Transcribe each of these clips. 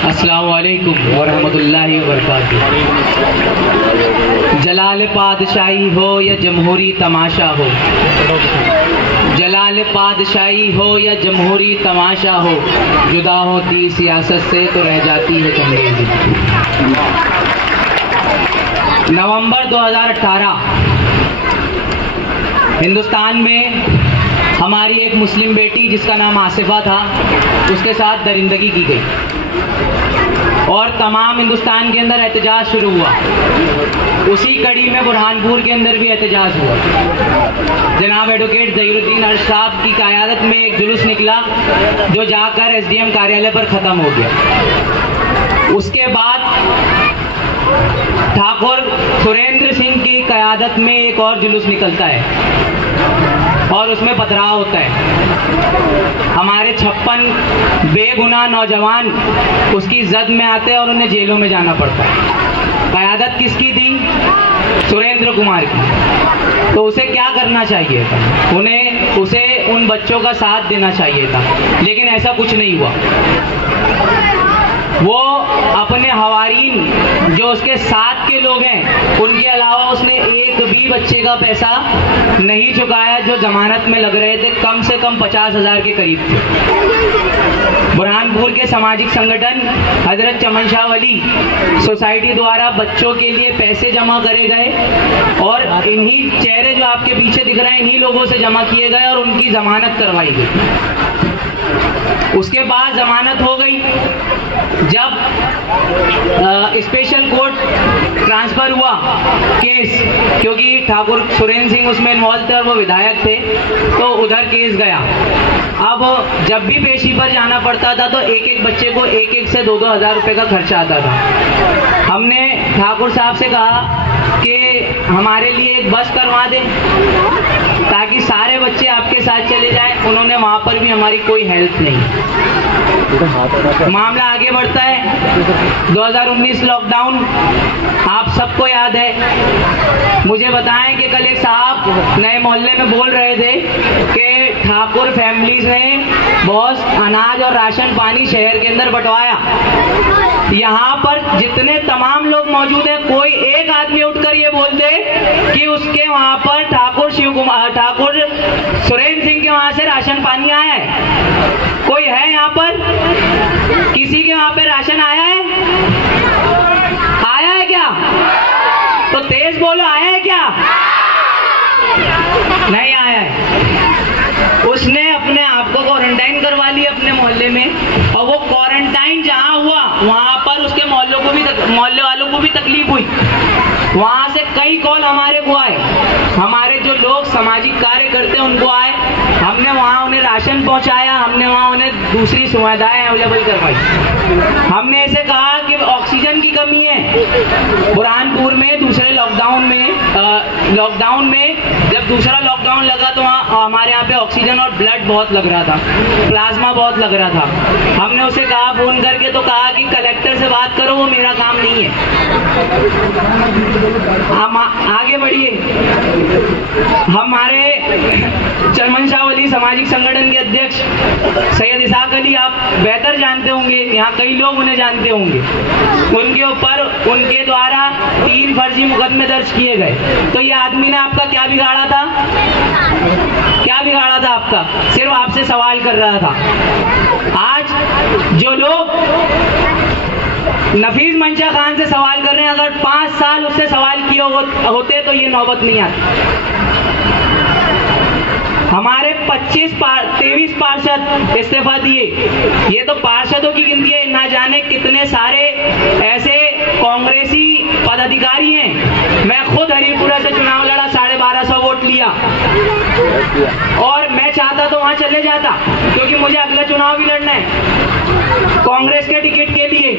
अस्सलामु अलैकुम वरहमतुल्लाहि वबरकातुहू। जलाल पादशाही हो या जमहूरी तमाशा हो, जलाल पादशाही हो या जमहूरी तमाशा हो, जुदा होती सियासत से तो रह जाती है चंगेज़ी। नवंबर 2018 हिंदुस्तान में हमारी एक मुस्लिम बेटी जिसका नाम आसिफा था, उसके साथ दरिंदगी की गई और तमाम हिंदुस्तान के अंदर एहतजाज शुरू हुआ। उसी कड़ी में बुरहानपुर के अंदर भी एहतजाज हुआ। जनाब एडवोकेट ज़हीरुद्दीन अर्श साहब की क़यादत में एक जुलूस निकला जो जाकर एसडीएम कार्यालय पर ख़त्म हो गया। उसके बाद ठाकुर सुरेंद्र सिंह की क़यादत में एक और जुलूस निकलता है और उसमें पथराव होता है। हमारे 56 बेगुनाह नौजवान उसकी जद में आते हैं और उन्हें जेलों में जाना पड़ता है। क़यादत किसकी थी? सुरेंद्र कुमार की। तो उसे क्या करना चाहिए था? उसे उन बच्चों का साथ देना चाहिए था, लेकिन ऐसा कुछ नहीं हुआ। वो अपने हवारीन जो उसके साथ के लोग हैं, उनके अलावा उसने एक भी बच्चे का पैसा नहीं चुकाया जो जमानत में लग रहे थे। कम से कम 50,000 के करीब थे। बुरहानपुर के सामाजिक संगठन हजरत चमन शाह वली सोसाइटी द्वारा बच्चों के लिए पैसे जमा करे गए और इन्हीं चेहरे जो आपके पीछे दिख रहे हैं, इन्हीं लोगों से जमा किए गए और उनकी जमानत करवाई गई। उसके बाद जमानत हो गई। जब स्पेशल कोर्ट ट्रांसफर हुआ केस, क्योंकि ठाकुर सुरेंद्र सिंह उसमें इन्वॉल्व थे और वो विधायक थे, तो उधर केस गया। अब जब भी पेशी पर जाना पड़ता था तो एक एक बच्चे को 1-1 से 2-2 हज़ार रुपये का खर्चा आता था। हमने ठाकुर साहब से कहा कि हमारे लिए एक बस करवा दें ताकि सारे बच्चे आपके साथ चले जाएं। उन्होंने वहाँ पर भी हमारी कोई हेल्प नहीं। मामला आगे बढ़ता है। 2019 लॉकडाउन आप सबको याद है। मुझे बताएं कि कल एक साहब नए मोहल्ले में बोल रहे थे कि ठाकुर फैमिलीज ने बहुत अनाज और राशन पानी शहर के अंदर बंटवाया। यहाँ पर जितने तमाम लोग मौजूद हैं, कोई एक आदमी उठकर ये बोल दे कि उसके वहाँ पर ठाकुर सुरेंद्र सिंह के वहाँ से राशन पानी आया है? कोई है यहाँ पर? किसी के वहाँ पे राशन आया है? आया है क्या? तो तेज बोलो, आया है क्या? नहीं आया है। उसने अपने आप को क्वारंटाइन करवा लिया अपने मोहल्ले में, और वो क्वारंटाइन जहाँ हुआ वहां पर उसके मोहल्ले वालों को भी तकलीफ हुई। वहां से कई कॉल हमारे को आए, हमारे जो लोग सामाजिक कार्य करते हैं उनको आए। हमने वहां उन्हें राशन पहुंचाया, हमने वहां उन्हें दूसरी सुविधाएं अवेलेबल करवाई। हमने ऐसे कहा कि ऑक्सीजन की कमी है बुरहानपुर में। दूसरे लॉकडाउन में जब दूसरा लॉकडाउन लगा तो वहाँ हमारे यहाँ पे ऑक्सीजन और ब्लड बहुत लग रहा था, प्लाज्मा बहुत लग रहा था। हमने उसे कहा फोन करके, तो कहा कि कलेक्टर से बात करो, वो मेरा काम नहीं है। हम आगे बढ़िए। हमारे चमन शाह वली सामाजिक संगठन के अध्यक्ष सैयद इसाक अली, आप बेहतर जानते होंगे, यहाँ कई लोग उन्हें जानते होंगे। उनके ऊपर उनके द्वारा 3 फर्जी मुकदमे दर्ज किए गए। तो ये आदमी ने आपका क्या बिगाड़ा था? क्या बिगाड़ा था आपका? सिर्फ आपसे सवाल कर रहा था। आज जो लोग नफीस मंशा खान से सवाल कर रहे हैं, अगर 5 साल उससे सवाल किए होते तो ये नौबत नहीं आती। हमारे 23 पार्षद इस्तीफा दिए। ये तो पार्षदों की गिनती है, ना जाने कितने सारे ऐसे कांग्रेसी पदाधिकारी हैं। मैं खुद हरिपुरा से चुनाव लड़ा, 1250 वोट लिया, और मैं चाहता तो वहां चले जाता, क्योंकि मुझे अगला चुनाव भी लड़ना है कांग्रेस के टिकट के लिए।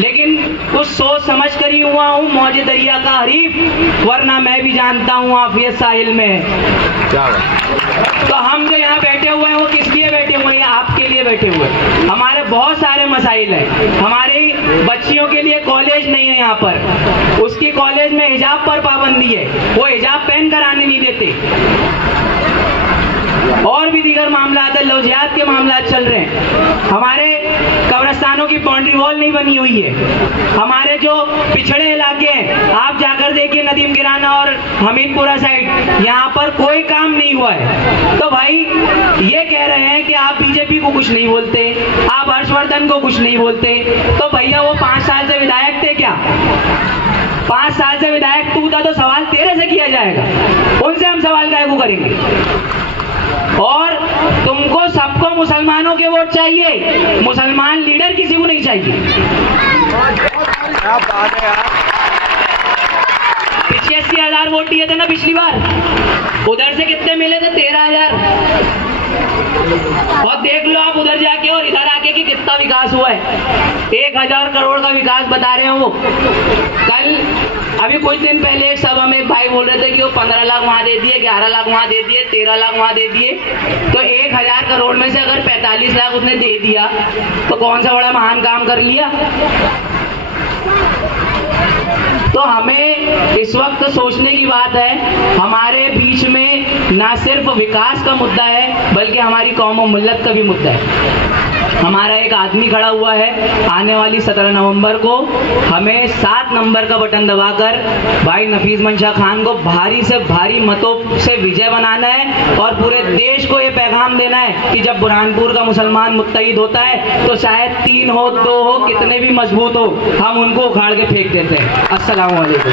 लेकिन कुछ सोच समझ कर ही हुआ हूँ, मौजे दरिया का हरीफ, वरना मैं भी जानता हूँ आफियत साहिल में। तो हम जो यहाँ बैठे हुए हैं वो किस लिए बैठे हुए हैं? आपके लिए बैठे हुए हैं। हमारे बहुत सारे मसाइल हैं। हमारी बच्चियों के लिए कॉलेज नहीं है यहाँ पर, उसकी कॉलेज में हिजाब पर पाबंदी है, वो हिजाब पहन कर आने नहीं देते। और भी दीगर दीगर मामला है, लौजियात के मामला चल रहे हैं, हमारे कब्रिस्तानों की बाउंड्री वॉल नहीं बनी हुई है, हमारे जो पिछड़े इलाके हैं आप जाकर देखिए नदीम गिराना और हमीदपुरा साइड, यहाँ पर कोई काम नहीं हुआ है। तो भाई ये कह रहे हैं कि आप बीजेपी को कुछ नहीं बोलते, आप हर्षवर्धन को कुछ नहीं बोलते, तो भैया वो 5 साल से विधायक थे क्या? 5 साल से विधायक तू था तो सवाल तेरे से किया जाएगा, उनसे हम सवाल काहे को करेंगे? और तुमको सबको मुसलमानों के वोट चाहिए, मुसलमान लीडर किसी को नहीं चाहिए। 85,000 वोट दिए थे ना पिछली बार, उधर से कितने मिले थे? 13,000। और देख लो आप उधर जाके और इधर आके कि कितना विकास हुआ है। 1,000 करोड़ का विकास बता रहे हैं वो। कल अभी कुछ दिन पहले एक सभा में एक भाई बोल रहे थे कि वो 15 लाख वहां दे दिए, 11 लाख वहां दे दिए, 13 लाख वहां दे दिए। तो 1,000 करोड़ में से अगर 45 लाख उसने दे दिया तो कौन सा बड़ा महान काम कर लिया? तो हमें इस वक्त सोचने की बात है, हमारे बीच में ना सिर्फ विकास का मुद्दा है बल्कि हमारी कौम और मिल्लत का भी मुद्दा है। हमारा एक आदमी खड़ा हुआ है, आने वाली 17 नवंबर को हमें 7 नंबर का बटन दबाकर भाई नफीस मंशा खान को भारी से भारी मतों से विजय बनाना है और पूरे देश को ये पैगाम देना है कि जब बुरहानपुर का मुसलमान मुत्तहिद होता है तो शायद 3 हो 2 हो कितने भी मजबूत हो, हम उनको उखाड़ के फेंक देते हैं। अस्सलाम वालेकुम।